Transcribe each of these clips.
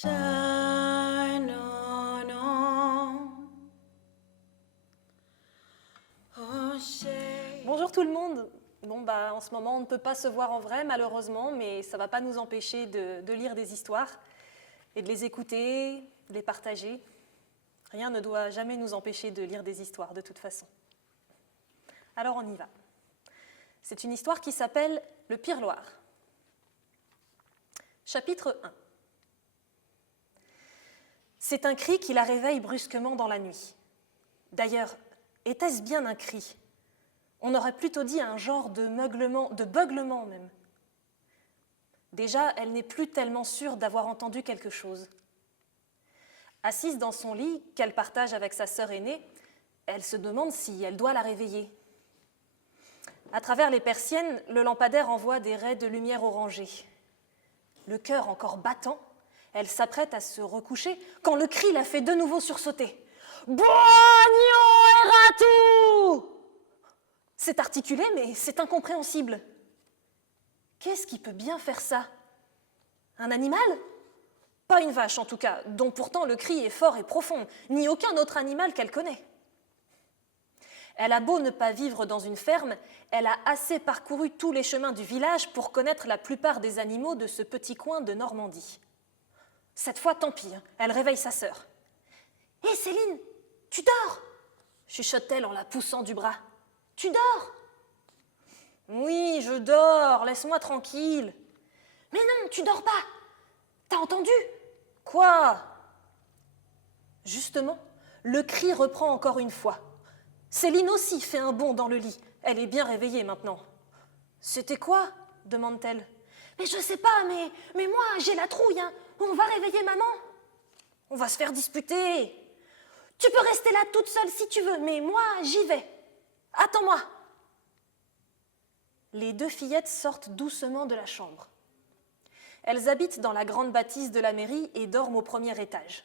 Shine on. Oh, shade. Bonjour tout le monde. En ce moment, on ne peut pas se voir en vrai, malheureusement, mais ça ne va pas nous empêcher de lire des histoires et de les écouter, de les partager. Rien ne doit jamais nous empêcher de lire des histoires, de toute façon. Alors on y va. C'est une histoire qui s'appelle « Le Pirloir ». Chapitre 1. C'est un cri qui la réveille brusquement dans la nuit. D'ailleurs, était-ce bien un cri ? On aurait plutôt dit un genre de meuglement, de beuglement même. Déjà, elle n'est plus tellement sûre d'avoir entendu quelque chose. Assise dans son lit, qu'elle partage avec sa sœur aînée, elle se demande si elle doit la réveiller. À travers les persiennes, le lampadaire envoie des raies de lumière orangée. Le cœur encore battant, elle s'apprête à se recoucher quand le cri la fait de nouveau sursauter. « Buonio eratu !» C'est articulé, mais c'est incompréhensible. Qu'est-ce qui peut bien faire ça ? Un animal ? Pas une vache en tout cas, dont pourtant le cri est fort et profond, ni aucun autre animal qu'elle connaît. Elle a beau ne pas vivre dans une ferme, elle a assez parcouru tous les chemins du village pour connaître la plupart des animaux de ce petit coin de Normandie. Cette fois, tant pis, elle réveille sa sœur. « Hé Céline, tu dors ?» chuchote-t-elle en la poussant du bras. « Tu dors ?»« Oui, je dors, laisse-moi tranquille. »« Mais non, tu dors pas. T'as entendu ?»« Quoi ?» Justement, le cri reprend encore une fois. Céline aussi fait un bond dans le lit. Elle est bien réveillée maintenant. « C'était quoi ?» demande-t-elle. « Mais je sais pas, mais moi, j'ai la trouille. Hein. On va réveiller maman. On va se faire disputer. Tu peux rester là toute seule si tu veux, mais moi, j'y vais. Attends-moi. » Les deux fillettes sortent doucement de la chambre. Elles habitent dans la grande bâtisse de la mairie et dorment au premier étage.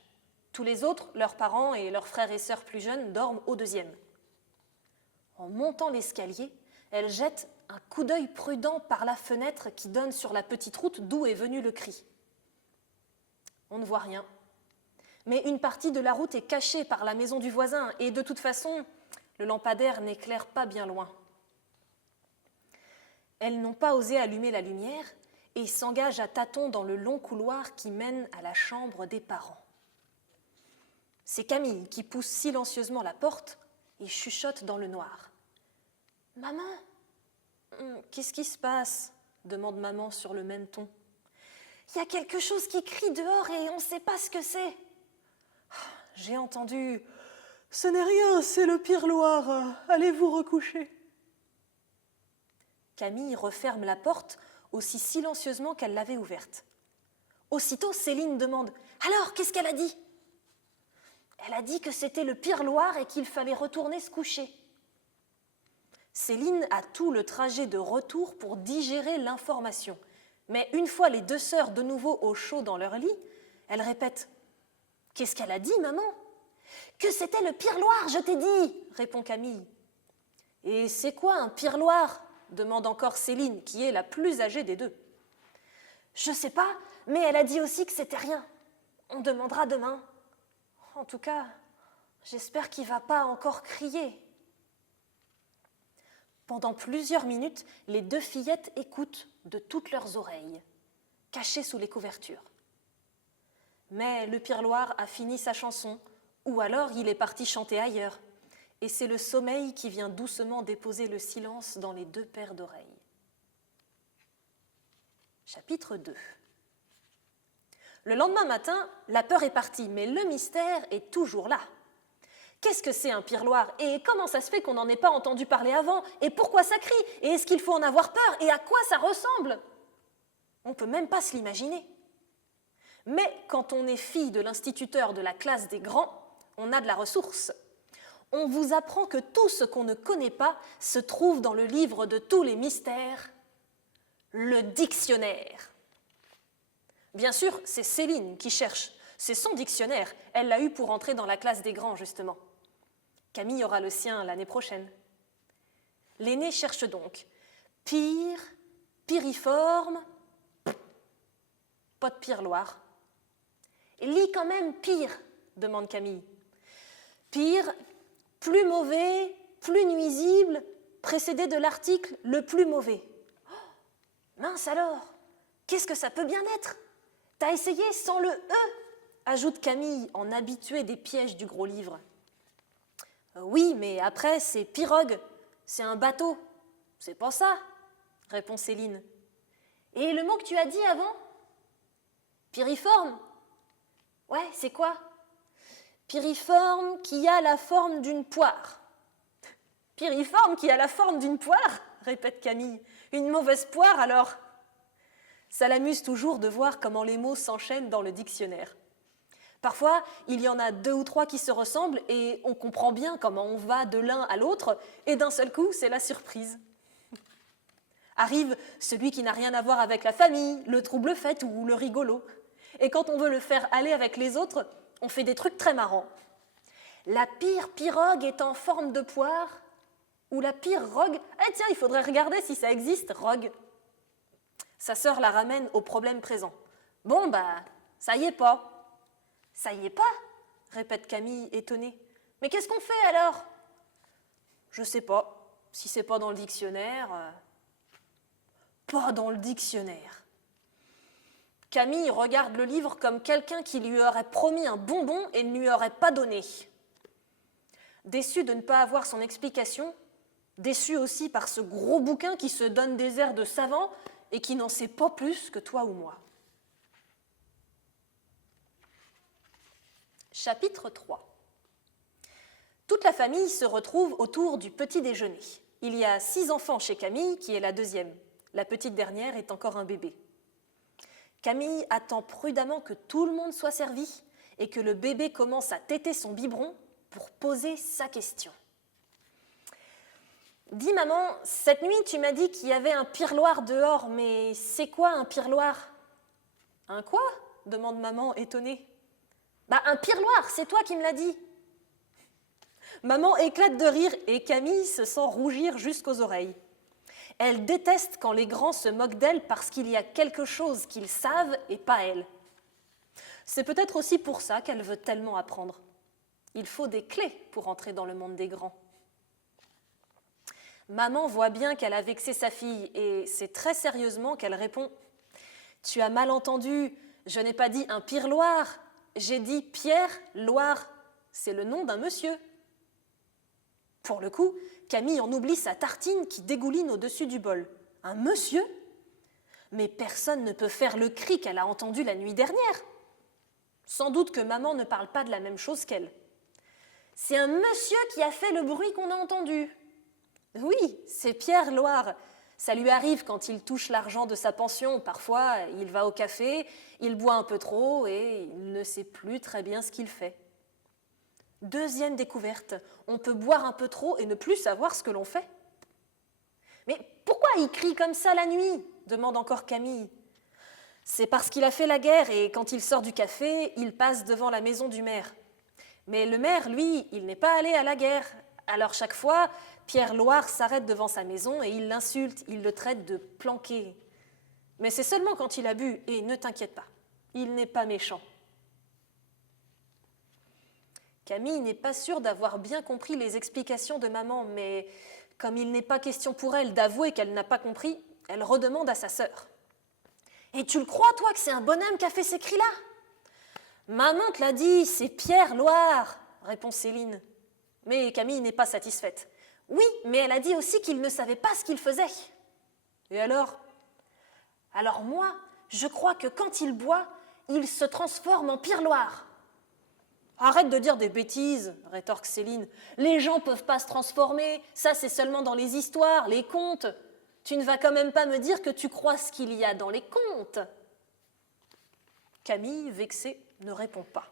Tous les autres, leurs parents et leurs frères et sœurs plus jeunes, dorment au deuxième. En montant l'escalier, elles jettent un coup d'œil prudent par la fenêtre qui donne sur la petite route d'où est venu le cri. On ne voit rien. Mais une partie de la route est cachée par la maison du voisin et de toute façon, le lampadaire n'éclaire pas bien loin. Elles n'ont pas osé allumer la lumière et s'engagent à tâtons dans le long couloir qui mène à la chambre des parents. C'est Camille qui pousse silencieusement la porte et chuchote dans le noir. « Maman, qu'est-ce qui se passe ?» demande maman sur le même ton. « Il y a quelque chose qui crie dehors et on ne sait pas ce que c'est. » J'ai entendu « Ce n'est rien, c'est le Pirloir, allez vous recoucher. » Camille referme la porte aussi silencieusement qu'elle l'avait ouverte. Aussitôt, Céline demande « Alors, qu'est-ce qu'elle a dit ?» Elle a dit que c'était le Pirloir et qu'il fallait retourner se coucher. Céline a tout le trajet de retour pour digérer l'information. Mais une fois les deux sœurs de nouveau au chaud dans leur lit, elle répète « Qu'est-ce qu'elle a dit, maman ?»« Que c'était le Pirloir, je t'ai dit !» répond Camille. « Et c'est quoi un Pirloir ?» demande encore Céline, qui est la plus âgée des deux. « Je sais pas, mais elle a dit aussi que c'était rien. On demandera demain. En tout cas, j'espère qu'il ne va pas encore crier. » Pendant plusieurs minutes, les deux fillettes écoutent de toutes leurs oreilles, cachées sous les couvertures. Mais le Pirloir a fini sa chanson, ou alors il est parti chanter ailleurs, et c'est le sommeil qui vient doucement déposer le silence dans les deux paires d'oreilles. Chapitre 2. Le lendemain matin, la peur est partie, mais le mystère est toujours là. Qu'est-ce que c'est un Pirloir ? Et comment ça se fait qu'on n'en ait pas entendu parler avant ? Et pourquoi ça crie ? Et est-ce qu'il faut en avoir peur ? Et à quoi ça ressemble ? On ne peut même pas se l'imaginer. Mais quand on est fille de l'instituteur de la classe des grands, on a de la ressource. On vous apprend que tout ce qu'on ne connaît pas se trouve dans le livre de tous les mystères, le dictionnaire. Bien sûr, c'est Céline qui cherche. C'est son dictionnaire. Elle l'a eu pour entrer dans la classe des grands, justement. Camille aura le sien l'année prochaine. L'aînée cherche donc. Pire, piriforme, pas de Pirloir. Lis quand même pire, demande Camille. Pire, plus mauvais, plus nuisible, précédé de l'article le plus mauvais. Oh, mince alors, qu'est-ce que ça peut bien être? T'as essayé sans le E, ajoute Camille en habituée des pièges du gros livre. Oui, mais après c'est pirogue, c'est un bateau. C'est pas ça, répond Céline. Et le mot que tu as dit avant? Piriforme. Ouais, c'est quoi? Piriforme qui a la forme d'une poire. Piriforme qui a la forme d'une poire, répète Camille. Une mauvaise poire alors? Ça l'amuse toujours de voir comment les mots s'enchaînent dans le dictionnaire. Parfois, il y en a 2 ou 3 qui se ressemblent et on comprend bien comment on va de l'un à l'autre et d'un seul coup, c'est la surprise. Arrive celui qui n'a rien à voir avec la famille, le trouble-fête ou le rigolo. Et quand on veut le faire aller avec les autres, on fait des trucs très marrants. La pire pirogue est en forme de poire ou la pire rogue. Eh tiens, il faudrait regarder si ça existe, rogue. Sa sœur la ramène au problème présent. Bon, ça y est pas. Ça y est pas, répète Camille étonnée. Mais qu'est-ce qu'on fait alors? Je sais pas. Si c'est pas dans le dictionnaire. Pas dans le dictionnaire. Camille regarde le livre comme quelqu'un qui lui aurait promis un bonbon et ne lui aurait pas donné. Déçue de ne pas avoir son explication, déçue aussi par ce gros bouquin qui se donne des airs de savant et qui n'en sait pas plus que toi ou moi. Chapitre 3. Toute la famille se retrouve autour du petit déjeuner. Il y a 6 enfants chez Camille, qui est la deuxième. La petite dernière est encore un bébé. Camille attend prudemment que tout le monde soit servi et que le bébé commence à téter son biberon pour poser sa question. Dis maman, cette nuit tu m'as dit qu'il y avait un pirloir dehors, mais c'est quoi un pirloir? Un quoi? Demande maman étonnée. Un pirloir, c'est toi qui me l'as dit. Maman éclate de rire et Camille se sent rougir jusqu'aux oreilles. Elle déteste quand les grands se moquent d'elle parce qu'il y a quelque chose qu'ils savent et pas elle. C'est peut-être aussi pour ça qu'elle veut tellement apprendre. Il faut des clés pour entrer dans le monde des grands. Maman voit bien qu'elle a vexé sa fille et c'est très sérieusement qu'elle répond « Tu as mal entendu, je n'ai pas dit un pirloir, j'ai dit Pierre Loire, c'est le nom d'un monsieur. » Pour le coup, Camille en oublie sa tartine qui dégouline au-dessus du bol. Un monsieur? Mais personne ne peut faire le cri qu'elle a entendu la nuit dernière. Sans doute que maman ne parle pas de la même chose qu'elle. C'est un monsieur qui a fait le bruit qu'on a entendu. Oui, c'est Pierre Loire. Ça lui arrive quand il touche l'argent de sa pension. Parfois, il va au café, il boit un peu trop et il ne sait plus très bien ce qu'il fait. Deuxième découverte, on peut boire un peu trop et ne plus savoir ce que l'on fait. Mais pourquoi il crie comme ça la nuit? Demande encore Camille. C'est parce qu'il a fait la guerre et quand il sort du café, il passe devant la maison du maire. Mais le maire, lui, il n'est pas allé à la guerre. Alors chaque fois, Pierre Loire s'arrête devant sa maison et il l'insulte, il le traite de planqué. Mais c'est seulement quand il a bu, et ne t'inquiète pas, il n'est pas méchant. Camille n'est pas sûre d'avoir bien compris les explications de maman, mais comme il n'est pas question pour elle d'avouer qu'elle n'a pas compris, elle redemande à sa sœur. « Et tu le crois, toi, que c'est un bonhomme qui a fait ces cris-là ?»« Maman te l'a dit, c'est Pierre Loire, » répond Céline. Mais Camille n'est pas satisfaite. « Oui, mais elle a dit aussi qu'il ne savait pas ce qu'il faisait. »« Et alors ?»« Alors moi, je crois que quand il boit, il se transforme en Pierre Loire. » « Arrête de dire des bêtises, rétorque Céline. Les gens peuvent pas se transformer, ça c'est seulement dans les histoires, les contes. Tu ne vas quand même pas me dire que tu crois ce qu'il y a dans les contes. » Camille, vexée, ne répond pas.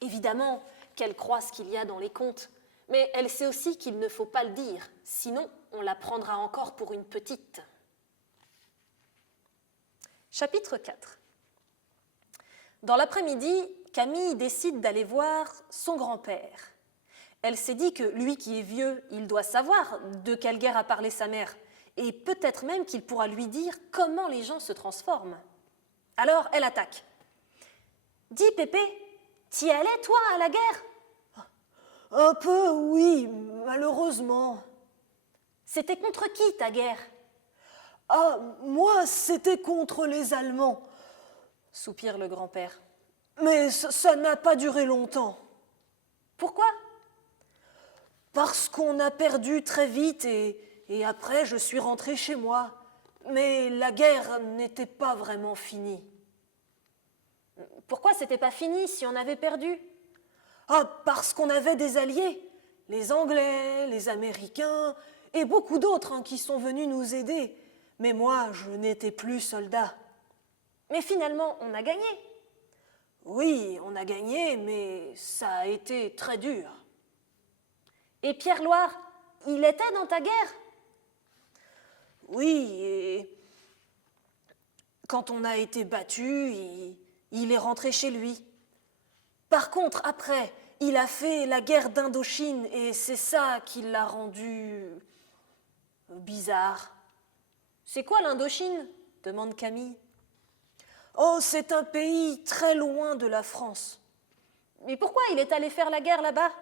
Évidemment qu'elle croit ce qu'il y a dans les contes, mais elle sait aussi qu'il ne faut pas le dire, sinon on la prendra encore pour une petite. Chapitre 4. Dans l'après-midi, Camille décide d'aller voir son grand-père. Elle s'est dit que lui qui est vieux, il doit savoir de quelle guerre a parlé sa mère, et peut-être même qu'il pourra lui dire comment les gens se transforment. Alors elle attaque. Dis, Pépé, t'y allais, toi, à la guerre? Un peu, oui, malheureusement. C'était contre qui, ta guerre? Ah, moi, c'était contre les Allemands. Soupire le grand-père. Mais ça n'a pas duré longtemps. Pourquoi? Parce qu'on a perdu très vite et après je suis rentré chez moi. Mais la guerre n'était pas vraiment finie. Pourquoi c'était pas fini si on avait perdu? Ah, parce qu'on avait des alliés, les Anglais, les Américains et beaucoup d'autres qui sont venus nous aider. Mais moi, je n'étais plus soldat. Mais finalement, on a gagné. Oui, on a gagné, mais ça a été très dur. Et Pierre Loire, il était dans ta guerre? Oui, et quand on a été battu, il est rentré chez lui. Par contre, après, il a fait la guerre d'Indochine et c'est ça qui l'a rendu bizarre. C'est quoi l'Indochine? Demande Camille. Oh, c'est un pays très loin de la France. Mais pourquoi il est allé faire la guerre là-bas?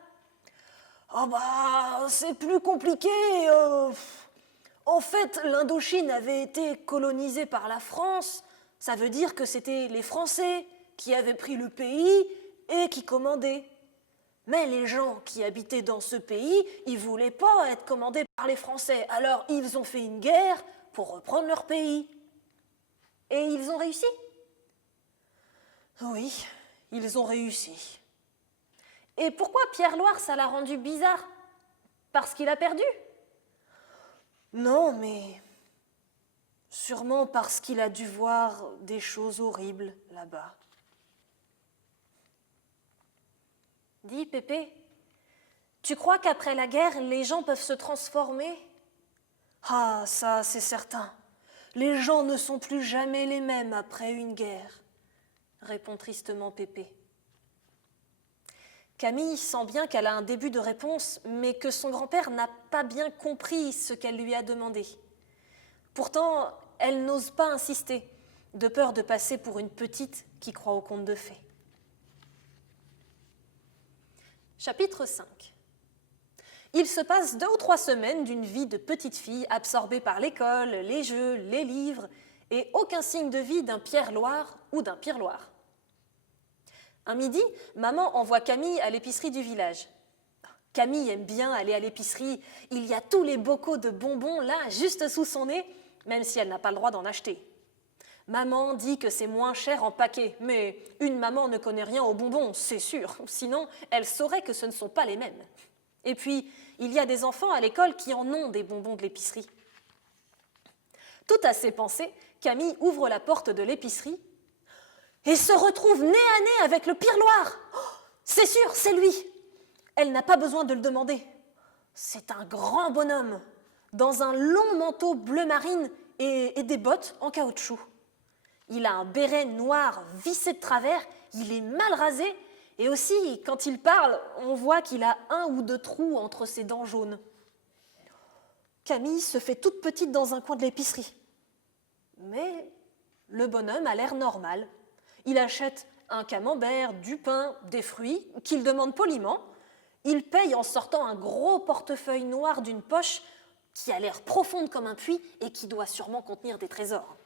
Oh bah, c'est plus compliqué. En fait, l'Indochine avait été colonisée par la France. Ça veut dire que c'était les Français qui avaient pris le pays et qui commandaient. Mais les gens qui habitaient dans ce pays, ils ne voulaient pas être commandés par les Français. Alors, ils ont fait une guerre pour reprendre leur pays. Et ils ont réussi? Oui, ils ont réussi. Et pourquoi Pierre Loire, ça l'a rendu bizarre? Parce qu'il a perdu? Non, mais sûrement parce qu'il a dû voir des choses horribles là-bas. Dis, Pépé, tu crois qu'après la guerre, les gens peuvent se transformer? Ah, ça, c'est certain. Les gens ne sont plus jamais les mêmes après une guerre, répond tristement Pépé. Camille sent bien qu'elle a un début de réponse, mais que son grand-père n'a pas bien compris ce qu'elle lui a demandé. Pourtant, elle n'ose pas insister, de peur de passer pour une petite qui croit aux contes de fées. Chapitre 5. Il se passe 2 ou 3 semaines d'une vie de petite fille absorbée par l'école, les jeux, les livres, et aucun signe de vie d'un Pierre Loire ou d'un Pire Loire. Un midi, maman envoie Camille à l'épicerie du village. Camille aime bien aller à l'épicerie. Il y a tous les bocaux de bonbons là, juste sous son nez, même si elle n'a pas le droit d'en acheter. Maman dit que c'est moins cher en paquet, mais une maman ne connaît rien aux bonbons, c'est sûr. Sinon, elle saurait que ce ne sont pas les mêmes. Et puis, il y a des enfants à l'école qui en ont des bonbons de l'épicerie. Tout à ses pensées, Camille ouvre la porte de l'épicerie et se retrouve nez à nez avec le Pire Loire. Oh, c'est sûr, c'est lui. Elle n'a pas besoin de le demander. C'est un grand bonhomme, dans un long manteau bleu marine et des bottes en caoutchouc. Il a un béret noir vissé de travers, il est mal rasé, et aussi, quand il parle, on voit qu'il a 1 ou 2 trous entre ses dents jaunes. Camille se fait toute petite dans un coin de l'épicerie. Mais le bonhomme a l'air normal. Il achète un camembert, du pain, des fruits, qu'il demande poliment. Il paye en sortant un gros portefeuille noir d'une poche qui a l'air profonde comme un puits et qui doit sûrement contenir des trésors.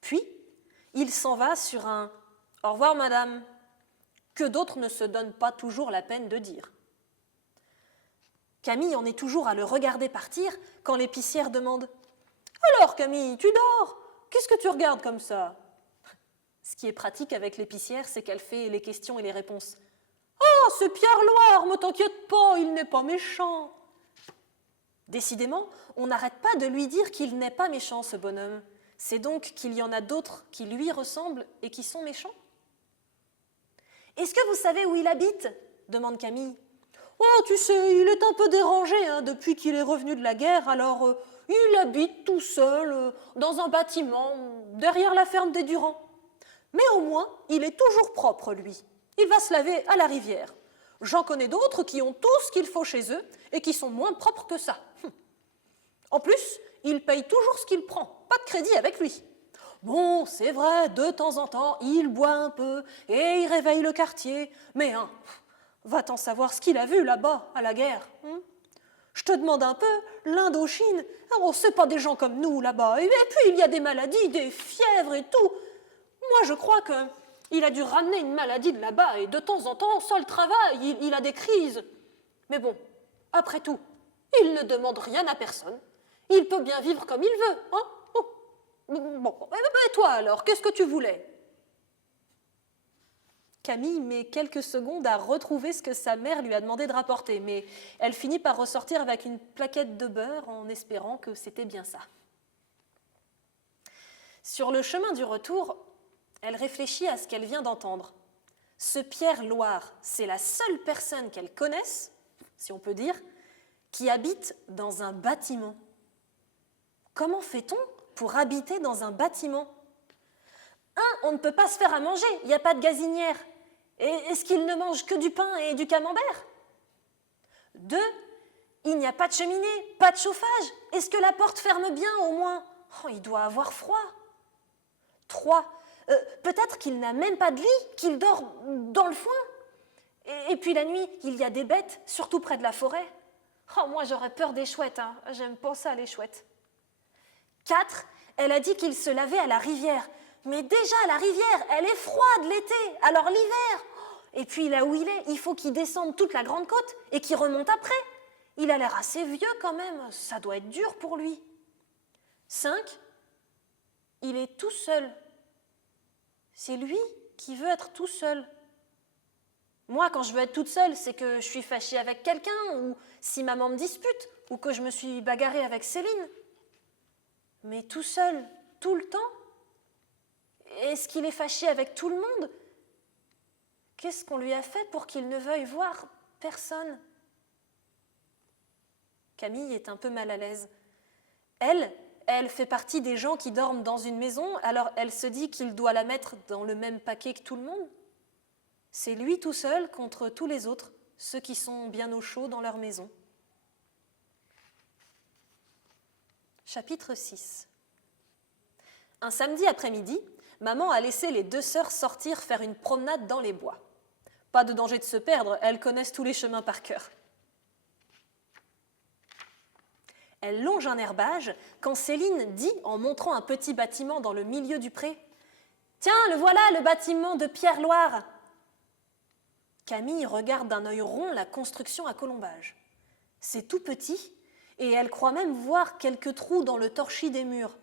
Puis, il s'en va sur un « Au revoir, madame », que d'autres ne se donnent pas toujours la peine de dire. Camille en est toujours à le regarder partir quand l'épicière demande « Alors, Camille, tu dors ? Qu'est-ce que tu regardes comme ça ?» Ce qui est pratique avec l'épicière, c'est qu'elle fait les questions et les réponses. « Oh, c'est Pierre Loire, ne t'inquiète pas, il n'est pas méchant !» Décidément, on n'arrête pas de lui dire qu'il n'est pas méchant, ce bonhomme. C'est donc qu'il y en a d'autres qui lui ressemblent et qui sont méchants. « Est-ce que vous savez où il habite ?» demande Camille. « Oh, tu sais, il est un peu dérangé depuis qu'il est revenu de la guerre, alors il habite tout seul dans un bâtiment derrière la ferme des Durand. Mais au moins, il est toujours propre, lui. Il va se laver à la rivière. J'en connais d'autres qui ont tout ce qu'il faut chez eux et qui sont moins propres que ça. En plus, il paye toujours ce qu'il prend, pas de crédit avec lui. Bon, c'est vrai, de temps en temps, il boit un peu et il réveille le quartier. Mais va-t'en savoir ce qu'il a vu là-bas, à la guerre. Je te demande un peu, l'Indochine, c'est pas des gens comme nous là-bas. Et puis il y a des maladies, des fièvres et tout. Moi, je crois qu'il a dû ramener une maladie de là-bas et de temps en temps, ça le travaille, il a des crises. Mais bon, après tout, il ne demande rien à personne. Il peut bien vivre comme il veut, hein? Bon, et toi alors, qu'est-ce que tu voulais? Camille met quelques secondes à retrouver ce que sa mère lui a demandé de rapporter, mais elle finit par ressortir avec une plaquette de beurre en espérant que c'était bien ça. Sur le chemin du retour, elle réfléchit à ce qu'elle vient d'entendre. Ce Pierre Loire, c'est la seule personne qu'elle connaisse, si on peut dire, qui habite dans un bâtiment. Comment fait-on pour habiter dans un bâtiment? 1, on ne peut pas se faire à manger, il n'y a pas de gazinière. Et est-ce qu'il ne mange que du pain et du camembert? 2, il n'y a pas de cheminée, pas de chauffage. Est-ce que la porte ferme bien au moins? Il doit avoir froid. 3, peut-être qu'il n'a même pas de lit, qu'il dort dans le foin. Et puis la nuit, il y a des bêtes, surtout près de la forêt. Moi j'aurais peur des chouettes, hein. J'aime pas ça les chouettes. 4, elle a dit qu'il se lavait à la rivière. Mais déjà, la rivière, elle est froide l'été, alors l'hiver. Et puis là où il est, il faut qu'il descende toute la grande côte et qu'il remonte après. Il a l'air assez vieux quand même, ça doit être dur pour lui. 5, il est tout seul. C'est lui qui veut être tout seul. Moi, quand je veux être toute seule, c'est que je suis fâchée avec quelqu'un, ou si maman me dispute, ou que je me suis bagarrée avec Céline. Mais tout seul, tout le temps? Est-ce qu'il est fâché avec tout le monde? Qu'est-ce qu'on lui a fait pour qu'il ne veuille voir personne? Camille est un peu mal à l'aise. Elle fait partie des gens qui dorment dans une maison, alors elle se dit qu'il doit la mettre dans le même paquet que tout le monde. C'est lui tout seul contre tous les autres, ceux qui sont bien au chaud dans leur maison. Chapitre 6. Un samedi après-midi, maman a laissé les 2 sœurs sortir faire une promenade dans les bois. Pas de danger de se perdre, elles connaissent tous les chemins par cœur. Elle longe un herbage quand Céline dit, en montrant un petit bâtiment dans le milieu du pré, « Tiens, le voilà, le bâtiment de Pierre Loire !» Camille regarde d'un œil rond la construction à colombage. C'est tout petit et elle croit même voir quelques trous dans le torchis des murs.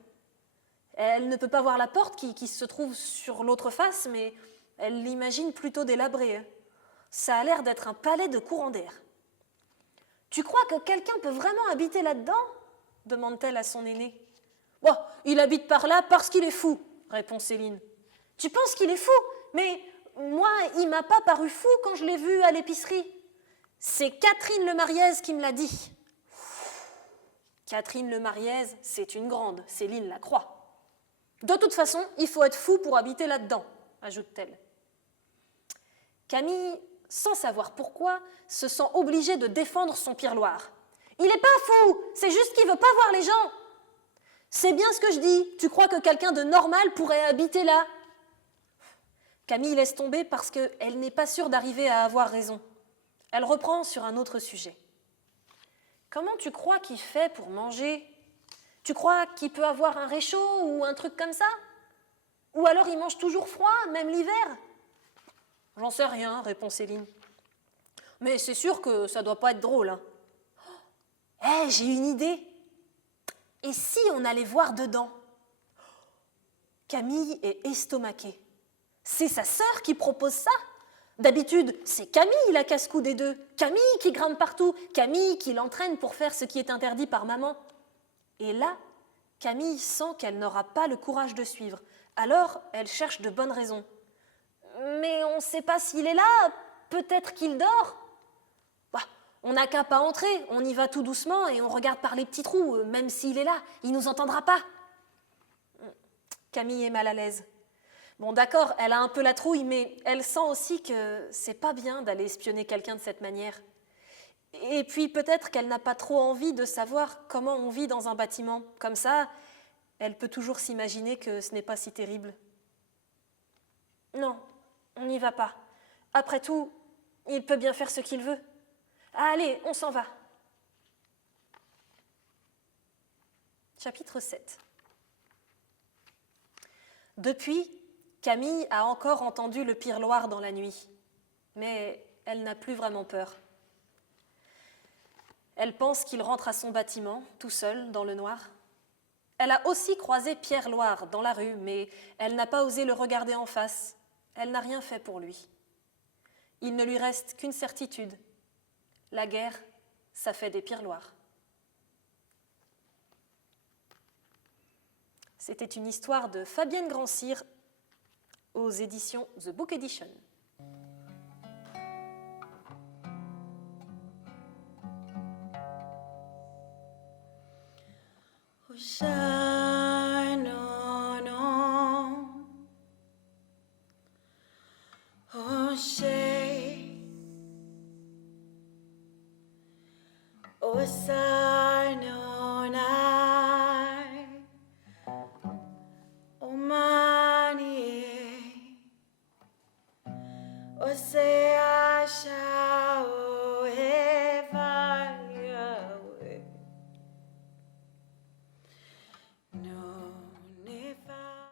Elle ne peut pas voir la porte qui se trouve sur l'autre face, mais elle l'imagine plutôt délabrée. Ça a l'air d'être un palais de courant d'air. « Tu crois que quelqu'un peut vraiment habiter là-dedans ?» demande-t-elle à son aîné. « Il habite par là parce qu'il est fou, » répond Céline. « Tu penses qu'il est fou? Mais moi, il m'a pas paru fou quand je l'ai vu à l'épicerie. C'est Catherine Lemariez qui me l'a dit. » Catherine Lemariez, c'est une grande, Céline la croit. « De toute façon, il faut être fou pour habiter là-dedans, » ajoute-t-elle. Camille, sans savoir pourquoi, se sent obligée de défendre son Pierre Loire. « Il n'est pas fou, c'est juste qu'il ne veut pas voir les gens. »« C'est bien ce que je dis, tu crois que quelqu'un de normal pourrait habiter là ?» Camille laisse tomber parce qu'elle n'est pas sûre d'arriver à avoir raison. Elle reprend sur un autre sujet. « Comment tu crois qu'il fait pour manger ? Tu crois qu'il peut avoir un réchaud ou un truc comme ça ? Ou alors il mange toujours froid, même l'hiver ? » « J'en sais rien, » répond Céline. « Mais c'est sûr que ça doit pas être drôle. Hein. » « J'ai une idée. Et si on allait voir dedans ?» Camille est estomaquée. C'est sa sœur qui propose ça. D'habitude, c'est Camille la casse-cou des deux. Camille qui grimpe partout. Camille qui l'entraîne pour faire ce qui est interdit par maman. Et là, Camille sent qu'elle n'aura pas le courage de suivre. Alors, elle cherche de bonnes raisons. Mais on ne sait pas s'il est là, peut-être qu'il dort. On n'a qu'à pas entrer, on y va tout doucement et on regarde par les petits trous, même s'il est là, il ne nous entendra pas. Camille est mal à l'aise. Bon d'accord, elle a un peu la trouille, mais elle sent aussi que c'est pas bien d'aller espionner quelqu'un de cette manière. Et puis peut-être qu'elle n'a pas trop envie de savoir comment on vit dans un bâtiment. Comme ça, Elle peut toujours s'imaginer que ce n'est pas si terrible. Non, on n'y va pas. Après tout, il peut bien faire ce qu'il veut. Allez, on s'en va. Chapitre 7. Depuis, Camille a encore entendu le pirloir dans la nuit, mais elle n'a plus vraiment peur. Elle pense qu'il rentre à son bâtiment, tout seul, dans le noir. Elle a aussi croisé Pierre Loire dans la rue, mais elle n'a pas osé le regarder en face. Elle n'a rien fait pour lui. Il ne lui reste qu'une certitude. La guerre, ça fait des pirloirs. C'était une histoire de Fabienne Grand-Cyr aux éditions The Book Edition. Oh, shine on. Oh, shade. Oh, sigh.